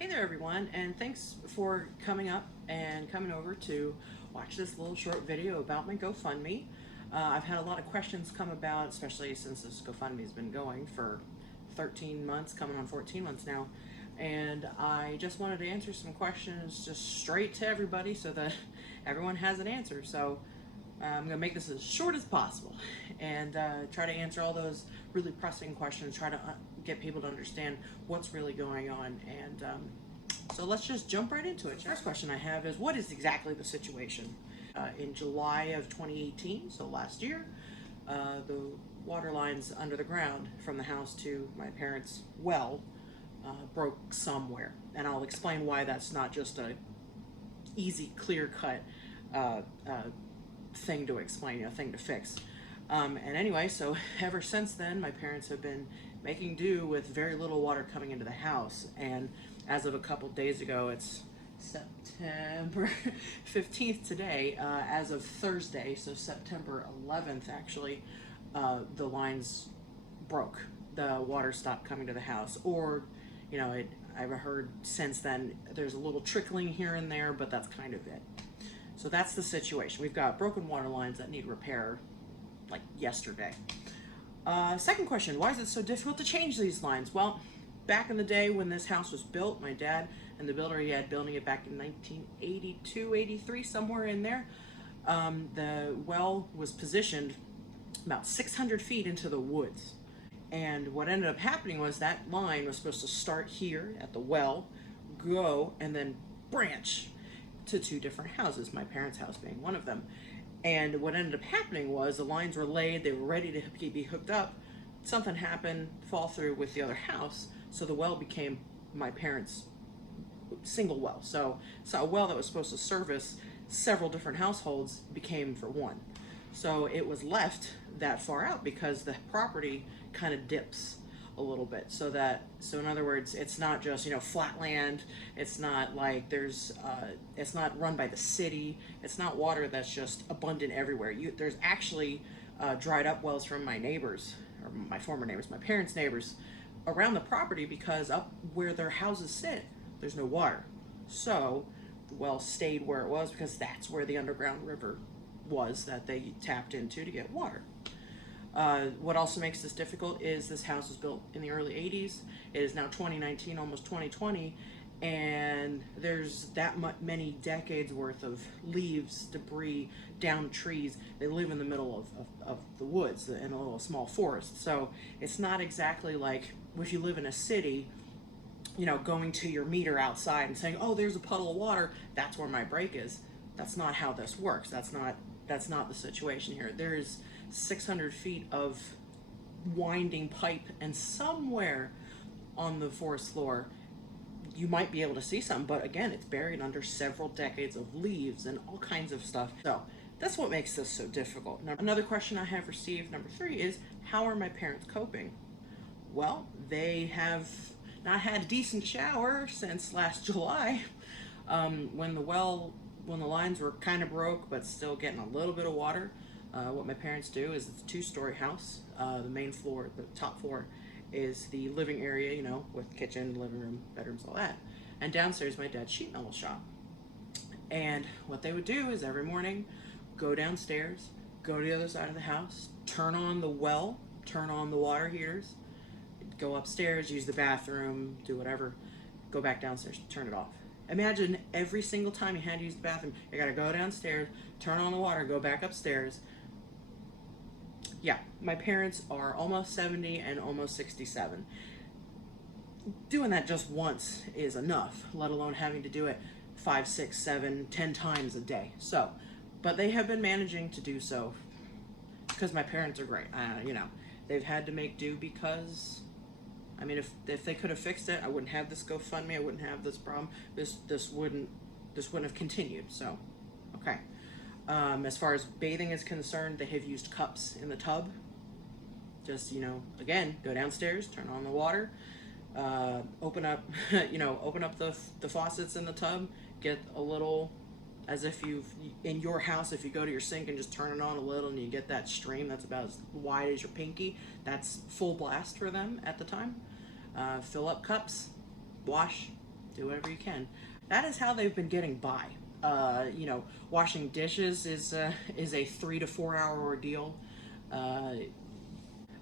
Hey there everyone, and thanks for coming up and coming over to watch this little short video about my GoFundMe. I've had a lot of questions come about, especially since this GoFundMe has been going for 13 months, coming on 14 months now. And I just wanted to answer some questions just straight to everybody so that everyone has an answer. So I'm going to make this as short as possible and try to answer all those really pressing questions, try to get people to understand what's really going on. And so let's just jump right into it. The first question I have is, what is exactly the situation? In July of 2018, so last year, the water lines under the ground from the house to my parents' well broke somewhere. And I'll explain why that's not just a easy, clear-cut thing to explain, thing to fix. And anyway, so ever since then, my parents have been making do with very little water coming into the house. And as of a couple days ago, it's September 15th today, as of Thursday, so September 11th actually, the lines broke. The water stopped coming to the house. Or, I've heard since then there's a little trickling here and there, but that's kind of it. So that's the situation. We've got broken water lines that need repair like yesterday. Second question, why is it so difficult to change these lines? Well, back in the day when this house was built, my dad and the builder he had building it back in 1982, 83, somewhere in there, the well was positioned about 600 feet into the woods. And what ended up happening was that line was supposed to start here at the well, go, and then branch to two different houses, my parents' house being one of them. And what ended up happening was the lines were laid, they were ready to be hooked up. Something happened, fall through with the other house, so the well became my parents' single well. So a well that was supposed to service several different households became for one. So it was left that far out because the property kind of dips a little bit, so in other words, it's not just flat land. It's not like it's not run by the city. It's not water that's just abundant everywhere. There's actually dried up wells from my neighbors, or my former neighbors, my parents' neighbors, around the property, because up where their houses sit, there's no water. So the well stayed where it was because that's where the underground river was that they tapped into to get water. What also makes this difficult is this house was built in the early 80s. It is now 2019, almost 2020, and there's that many decades worth of leaves, debris, downed trees. They live in the middle of the woods in a little small forest. So it's not exactly like if you live in a city, going to your meter outside and saying, oh, there's a puddle of water, that's where my break is. That's not how this works. That's not the situation here. There is 600 feet of winding pipe, and somewhere on the forest floor you might be able to see some, but again, it's buried under several decades of leaves and all kinds of stuff. So that's what makes this so difficult. Now, another question I have received, number 3, is how are my parents coping? Well, they have not had a decent shower since last July, when the lines were kind of broke but still getting a little bit of water. What my parents do is, it's a 2-story house. The main floor, the top floor, is the living area, with kitchen, living room, bedrooms, all that. And downstairs, my dad's sheet metal shop. And what they would do is every morning, go downstairs, go to the other side of the house, turn on the well, turn on the water heaters, go upstairs, use the bathroom, do whatever, go back downstairs, turn it off. Imagine every single time you had to use the bathroom, you gotta go downstairs, turn on the water, go back upstairs. Yeah, my parents are almost 70 and almost 67. Doing that just once is enough, let alone having to do it 5, 6, 7, 10 times a day. So, but they have been managing to do so because my parents are great. They've had to make do because, if they could have fixed it, I wouldn't have this GoFundMe. I wouldn't have this problem. This wouldn't have continued. So, okay. As far as bathing is concerned, they have used cups in the tub. Just, again, go downstairs, turn on the water, open up, open up the faucets in the tub, get a little, as if in your house, if you go to your sink and just turn it on a little and you get that stream that's about as wide as your pinky, that's full blast for them at the time. Fill up cups, wash, do whatever you can. That is how they've been getting by. You know, washing dishes is a 3 to 4 hour ordeal. Uh,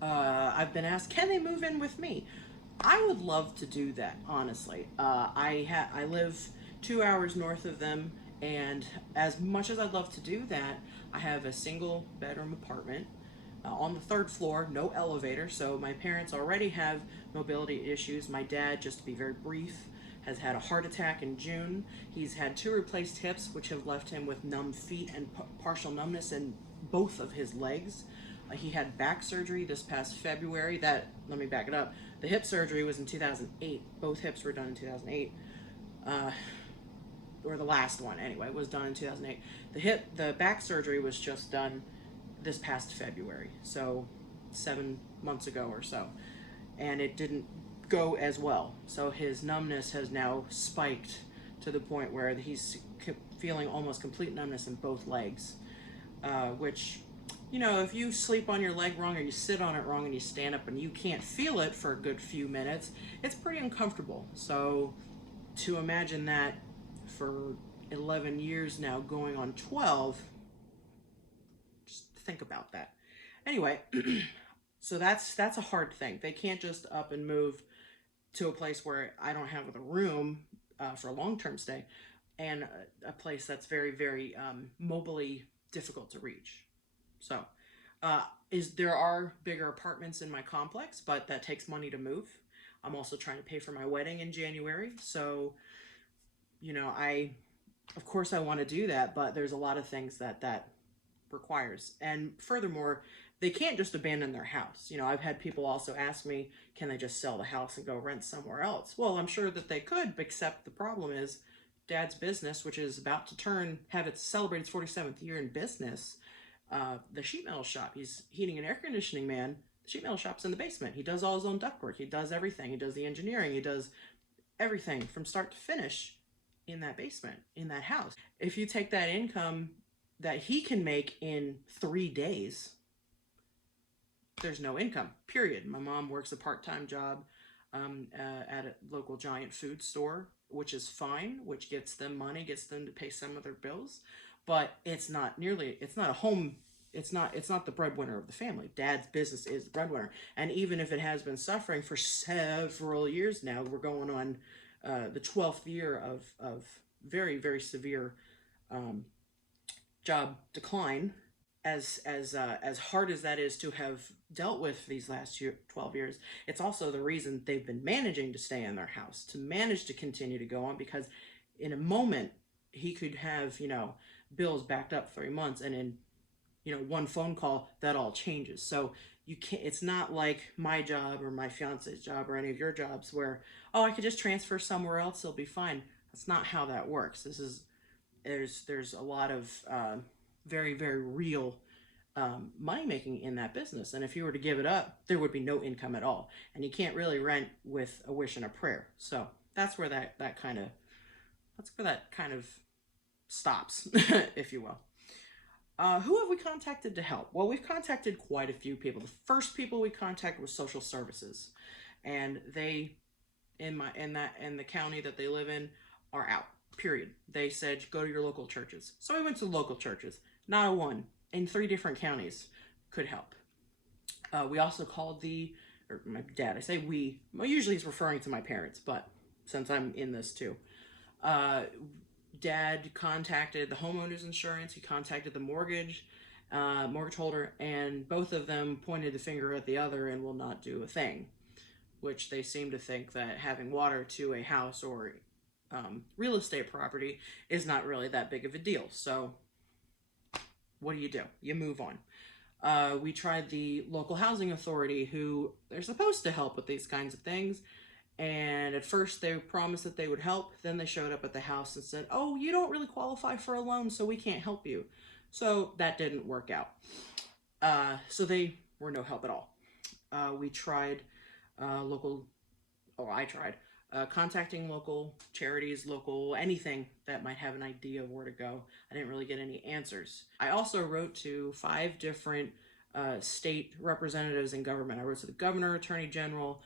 I've been asked, can they move in with me? I would love to do that, honestly. I live 2 hours north of them, and as much as I'd love to do that, I have a single bedroom apartment on the third floor, no elevator. So my parents already have mobility issues. My dad, just to be very brief, has had a heart attack in June. He's had 2 replaced hips, which have left him with numb feet and partial numbness in both of his legs. He had back surgery this past February. That, let me back it up. The hip surgery was in 2008. Both hips were done in 2008. Uh, or the last one anyway, was done in 2008. The back surgery was just done this past February, so 7 months ago or so, and it didn't go as well. So his numbness has now spiked to the point where he's feeling almost complete numbness in both legs, which, you know, if you sleep on your leg wrong or you sit on it wrong and you stand up and you can't feel it for a good few minutes, it's pretty uncomfortable. So to imagine that for 11 years now, going on 12, just think about that. Anyway, so that's a hard thing. They can't just up and move to a place where I don't have the room for a long-term stay, and a place that's very, very mobily difficult to reach. So, there are bigger apartments in my complex, but that takes money to move. I'm also trying to pay for my wedding in January, so you know, of course I want to do that, but there's a lot of things that requires. And furthermore, they can't just abandon their house. You know, I've had people also ask me, can they just sell the house and go rent somewhere else? Well, I'm sure that they could, except the problem is Dad's business, which is about to have its celebrate its 47th year in business. The sheet metal shop, he's heating and air conditioning man. The sheet metal shop's in the basement. He does all his own ductwork. He does everything. He does the engineering. He does everything from start to finish in that basement, in that house. If you take that income that he can make in 3 days, there's no income, period. My mom works a part-time job at a local giant food store, which is fine, which gets them money, gets them to pay some of their bills, but it's not a home, it's not the breadwinner of the family. Dad's business is the breadwinner. And even if it has been suffering for several years now, we're going on the 12th year of very, very severe job decline. As hard as that is to have dealt with these last 12 years, it's also the reason they've been managing to stay in their house, to manage to continue to go on, because in a moment he could have, you know, bills backed up 3 months, and in, you know, one phone call that all changes. So you can't, it's not like my job or my fiance's job or any of your jobs where, oh, I could just transfer somewhere else, it'll be fine. That's not how that works. There's a lot of very, very real money making in that business, and if you were to give it up, there would be no income at all, and you can't really rent with a wish and a prayer. So that's where that kind of stops, if you will. Who have we contacted to help? Well, we've contacted quite a few people. The first people we contacted was social services, and they, in the county that they live in, are out. Period. They said go to your local churches. So we went to local churches. Not a one in 3 different counties could help. We also called my dad. I say we. Well, usually he's referring to my parents, but since I'm in this too. Dad contacted the homeowner's insurance. He contacted the mortgage holder, and both of them pointed the finger at the other and will not do a thing, which they seem to think that having water to a house or real estate property is not really that big of a deal. So what do? You move on. We tried the local housing authority, who they're supposed to help with these kinds of things. And at first they promised that they would help. Then they showed up at the house and said, oh, you don't really qualify for a loan, so we can't help you. So that didn't work out. So they were no help at all. We tried I tried contacting local charities, local anything that might have an idea of where to go. I didn't really get any answers. I also wrote to 5 different state representatives in government. I wrote to the governor, attorney general,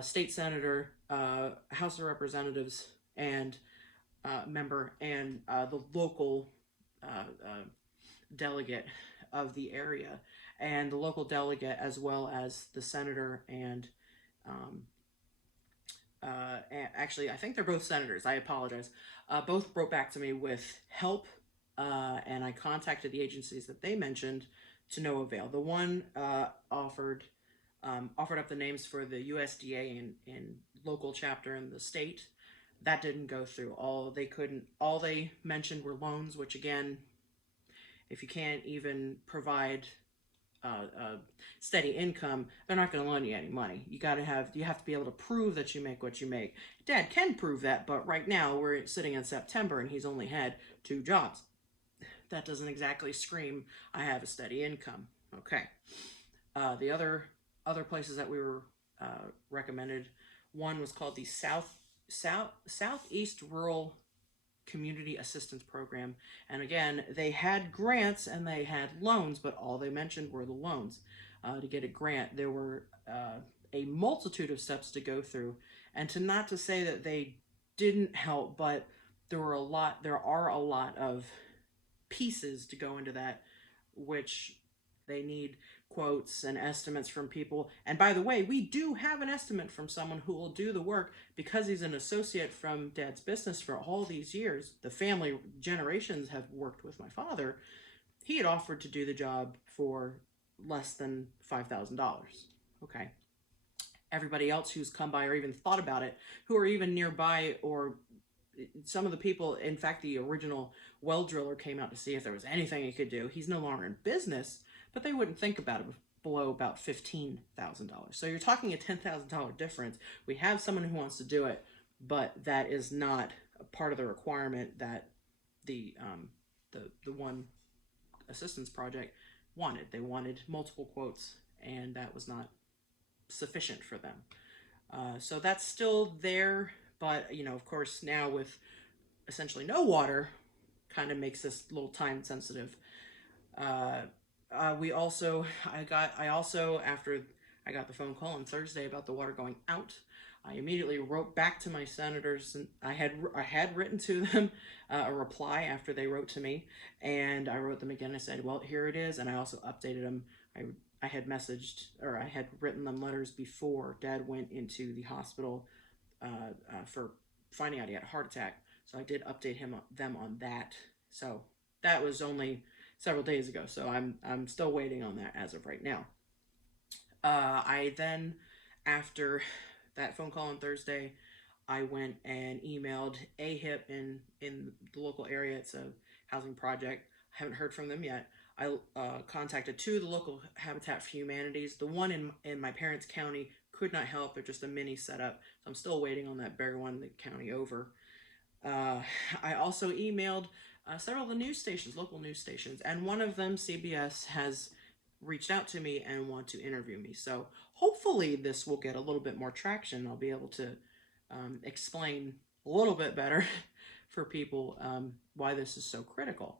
state senator, House of Representatives, and member and the local delegate of the area, and the local delegate as well as the senator and um, actually, I think they're both senators. I apologize. Both wrote back to me with help, and I contacted the agencies that they mentioned to no avail. The one offered up the names for the USDA and local chapter in the state. That didn't go through. All they mentioned were loans, which again, if you can't even provide steady income, they're not going to loan you any money. You have to be able to prove that you make what you make. Dad can prove that, but right now we're sitting in September and he's only had 2 jobs. That doesn't exactly scream I have a steady income. Okay. The other places that we were recommended, one was called the Southeast Rural Community Assistance Program. And again, they had grants and they had loans, but all they mentioned were the loans. To get a grant, there were a multitude of steps to go through, and not to say that they didn't help, but there are a lot of pieces to go into that, which they need quotes and estimates from people. And by the way, we do have an estimate from someone who will do the work because he's an associate from Dad's business for all these years. The family generations have worked with my father. He had offered to do the job for less than $5,000. Okay. Everybody else who's come by or even thought about it, who are even nearby, or some of the people, in fact, the original well driller came out to see if there was anything he could do. He's no longer in business, but they wouldn't think about it below about $15,000. So you're talking a $10,000 difference. We have someone who wants to do it, but that is not a part of the requirement that the one assistance project wanted. They wanted multiple quotes, and that was not sufficient for them. So that's still there, but of course, now with essentially no water, kind of makes this a little time sensitive. We also, I also, after I got the phone call on Thursday about the water going out, I immediately wrote back to my senators, and I had written to them a reply after they wrote to me, and I wrote them again. I said, well, here it is, and I also updated them. I had messaged, or I had written them letters before Dad went into the hospital for finding out he had a heart attack. So I did update them on that. So that was only several days ago. So I'm still waiting on that as of right now. I then, after that phone call on Thursday, I went and emailed AHIP in the local area. It's a housing project. I haven't heard from them yet. I contacted 2 of the local Habitat for Humanities. The one in my parents' county could not help. They're just a mini setup. So I'm still waiting on that bigger one, the county over. I also emailed several of the news stations, local news stations, and one of them, CBS, has reached out to me and want to interview me. So hopefully this will get a little bit more traction. I'll be able to explain a little bit better for people why this is so critical.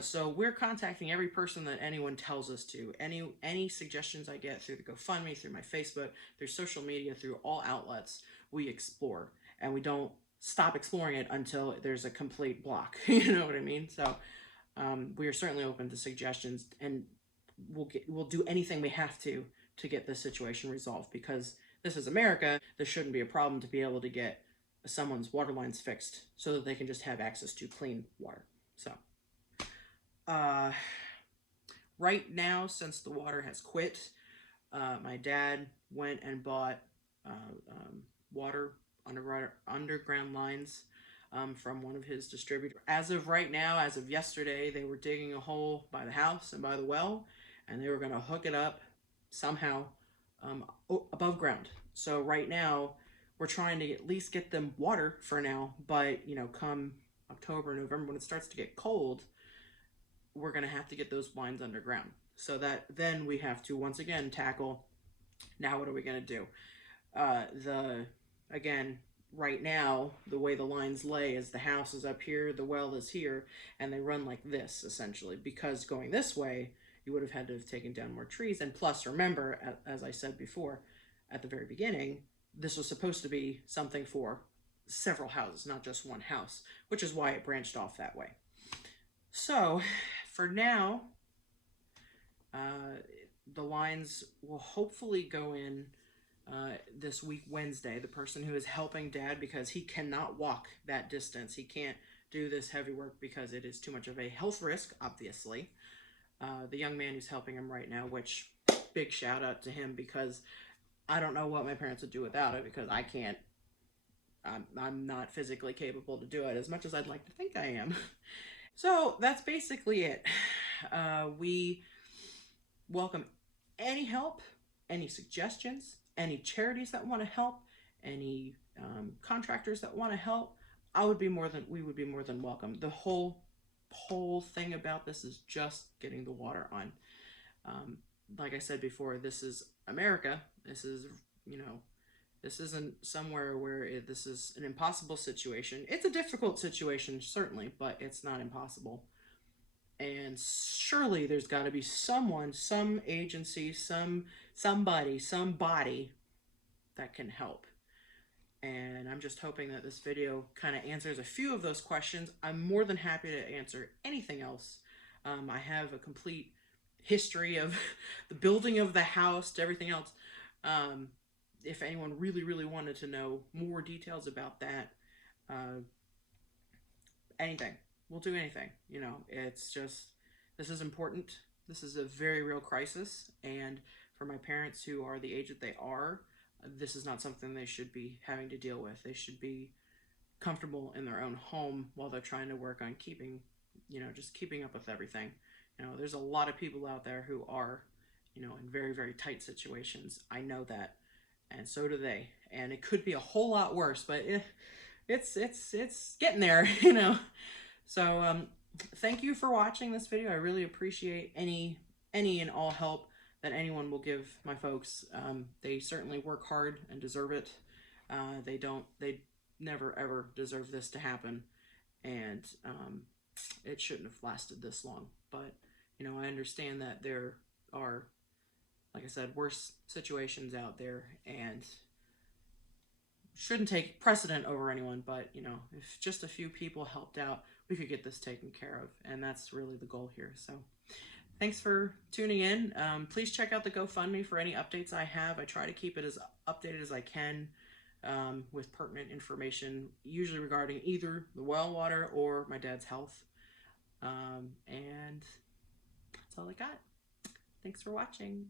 So we're contacting every person that anyone tells us to. Any suggestions I get through the GoFundMe, through my Facebook, through social media, through all outlets, we explore, and we don't stop exploring it until there's a complete block. You know what I mean? So we are certainly open to suggestions, and we'll do anything we have to get this situation resolved, because this is America. This shouldn't be a problem to be able to get someone's water lines fixed so that they can just have access to clean water. So right now, since the water has quit, my dad went and bought water underground lines from one of his distributors. As of right now, as of yesterday, they were digging a hole by the house and by the well, and they were going to hook it up somehow above ground. So right now, we're trying to at least get them water for now, but come October, November, when it starts to get cold, we're going to have to get those lines underground. So that then we have to once again tackle, now what are we going to do? Again, right now, the way the lines lay is the house is up here, the well is here, and they run like this, essentially, because going this way, you would have had to have taken down more trees. And plus, remember, as I said before, at the very beginning, this was supposed to be something for several houses, not just one house, which is why it branched off that way. So for now, the lines will hopefully go in this week, Wednesday. The person who is helping Dad, because he cannot walk that distance, he can't do this heavy work because it is too much of a health risk, obviously. The young man who's helping him right now, which big shout out to him, because I don't know what my parents would do without it, because I can't. I'm not physically capable to do it as much as I'd like to think I am. So that's basically it. We welcome any help, any suggestions, any charities that want to help, any contractors that want to help. We would be more than welcome. The whole thing about this is just getting the water on. Like I said before, this is America. This is, this isn't somewhere where this is an impossible situation. It's a difficult situation, certainly, but it's not impossible. And surely there's got to be someone, some agency, somebody that can help. And I'm just hoping that this video kind of answers a few of those questions. I'm more than happy to answer anything else. I have a complete history of the building of the house to everything else. If anyone really wanted to know more details about that, anything. We'll do anything. It's just, this is important. This is a very real crisis. And for my parents, who are the age that they are, this is not something they should be having to deal with. They should be comfortable in their own home while they're trying to work on keeping up with everything. There's a lot of people out there who are, in very tight situations. I know that. And so do they. And it could be a whole lot worse, but it's getting there, So thank you for watching this video. I really appreciate any and all help that anyone will give my folks. They certainly work hard and deserve it. They never ever deserve this to happen, and it shouldn't have lasted this long. But I understand that there are, like I said, worse situations out there, and shouldn't take precedent over anyone. But if just a few people helped out, we could get this taken care of, and that's really the goal here. So thanks for tuning in. Please check out the GoFundMe for any updates I have. I try to keep it as updated as I can, with pertinent information, usually regarding either the well water or my dad's health. And that's all I got. Thanks for watching.